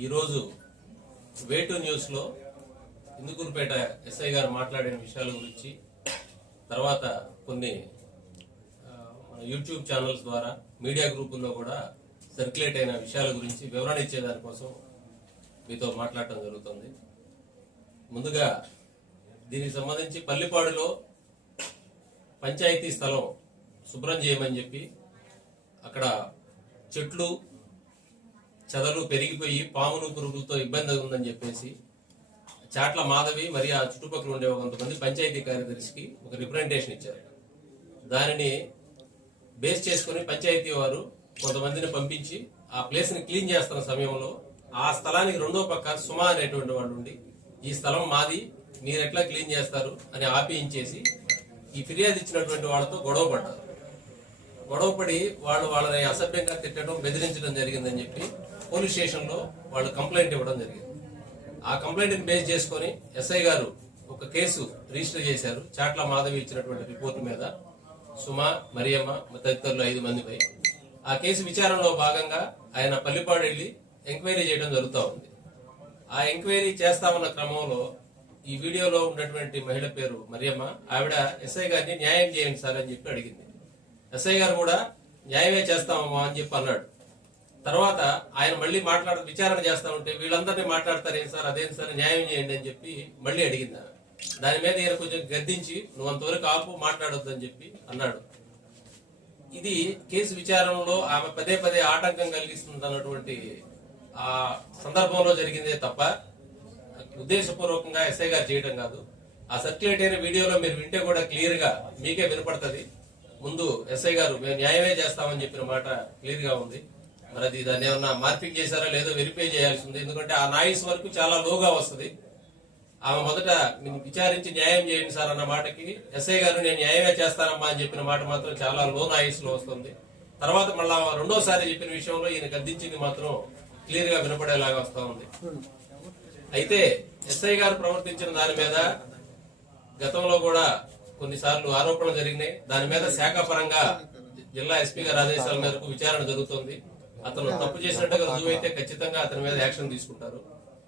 ఈరోజు వేటు న్యూస్లో ఇందుకూరుపేట ఎస్ఐ గారు మాట్లాడిన విషయాల గురించి, తర్వాత కొన్ని యూట్యూబ్ ఛానల్స్ ద్వారా మీడియా గ్రూపుల్లో కూడా సర్క్యులేట్ అయిన విషయాల గురించి వివరణ ఇచ్చేదానికోసం మీతో మాట్లాడటం జరుగుతుంది. ముందుగా దీనికి సంబంధించి పల్లిపాడులో పంచాయతీ స్థలం శుభ్రం చేయమని చెప్పి అక్కడ చెట్లు చెదలు పెరిగిపోయి పాములు పురుగులతో ఇబ్బంది ఉందని చెప్పేసి చాట్ల మాధవి మరియు ఆ చుట్టుపక్కల ఉండే కొంతమంది పంచాయతీ కార్యదర్శికి ఒక రిప్రజెంటేషన్ ఇచ్చారు. దానిని బేస్ చేసుకుని పంచాయతీ వారు కొంతమందిని పంపించి ఆ ప్లేస్ ని క్లీన్ చేస్తున్న సమయంలో ఆ స్థలానికి రెండో పక్క సుమా అనేటువంటి వాళ్ళు ఉండి, ఈ స్థలం మాది, మీరు ఎట్లా క్లీన్ చేస్తారు అని ఆపించేసి ఈ ఫిర్యాదు ఇచ్చినటువంటి వాళ్ళతో గొడవ పడ్డారు. గొడవపడి వాళ్ళని అసభ్యంగా తిట్టడం, బెదిరించడం జరిగిందని చెప్పి పోలీస్ స్టేషన్ లో వాళ్ళు కంప్లైంట్ ఇవ్వడం జరిగింది. ఆ కంప్లైంట్ ని బేస్ చేసుకుని ఎస్ఐ గారు ఒక కేసు రిజిస్టర్ చేశారు. చాట్ల మాధవి ఇచ్చినటువంటి రిపోర్ట్ మీద సుమా, మరియమ్మ తదితరులు 5 మందిపై. ఆ కేసు విచారణలో భాగంగా ఆయన పల్లిపాడు వెళ్లి ఎంక్వైరీ చేయడం జరుగుతూ ఉంది. ఆ ఎంక్వైరీ చేస్తా ఉన్న క్రమంలో ఈ వీడియోలో ఉన్నటువంటి మహిళ పేరు మరియమ్మ, ఆవిడ ఎస్ఐ గారిని న్యాయం చేయండి సార్ అని చెప్పి అడిగింది. ఎస్ఐ గారు కూడా న్యాయమే చేస్తామమ్మా అని చెప్పి అన్నాడు. తర్వాత ఆయన మళ్ళీ విచారణ చేస్తా ఉంటే వీళ్ళందరినీ మాట్లాడతారేం సార్, అదేం సార్, న్యాయం చేయండి అని చెప్పి మళ్ళీ అడిగింది. దాని మీద ఈయన కొంచెం గద్దించి నువ్వు అంతవరకు ఆపు, మాట్లాడొద్దు అని చెప్పి అన్నాడు. ఇది కేసు విచారణలో ఆమె పదే పదే ఆటంకం కలిగిస్తుంది అన్నటువంటి ఆ సందర్భంలో జరిగిందే తప్ప ఉద్దేశపూర్వకంగా ఎస్ఐ గారు చేయడం కాదు. ఆ సర్క్యులేట్ అయిన వీడియోలో మీరు వింటే కూడా క్లియర్ గా మీకే వినపడుతుంది. ముందు ఎస్ఐ గారు మేము న్యాయమే చేస్తామని చెప్పిన మాట క్లియర్ గా ఉంది. మరి అది దాన్ని ఏమన్నా మార్పింగ్ చేశారా లేదో వెరిఫై చేయాల్సి ఉంది. ఎందుకంటే ఆ నాయిస్ వరకు చాలా లోగా వస్తుంది. ఆమె మొదట విచారించి న్యాయం చేయండి సార్ అన్న మాటకి ఎస్ఐ గారు నేను న్యాయమే చేస్తానమ్మా అని చెప్పిన మాట మాత్రం చాలా లో నాయిస్ లో వస్తుంది. తర్వాత మళ్ళా రెండోసారి చెప్పిన విషయంలో ఈయన గద్దించింది మాత్రం క్లియర్ గా వినపడేలాగా వస్తా ఉంది. అయితే ఎస్ఐ గారు ప్రవర్తించిన దాని మీద గతంలో కూడా కొన్నిసార్లు ఆరోపణలు జరిగినాయి. దాని మీద శాఖాపరంగా జిల్లా ఎస్పీ గారి ఆదేశాల మేరకు విచారణ జరుగుతోంది. అతను తప్పు చేసినట్టుగా రుజువు అయితే ఖచ్చితంగా అతని మీద యాక్షన్ తీసుకుంటారు.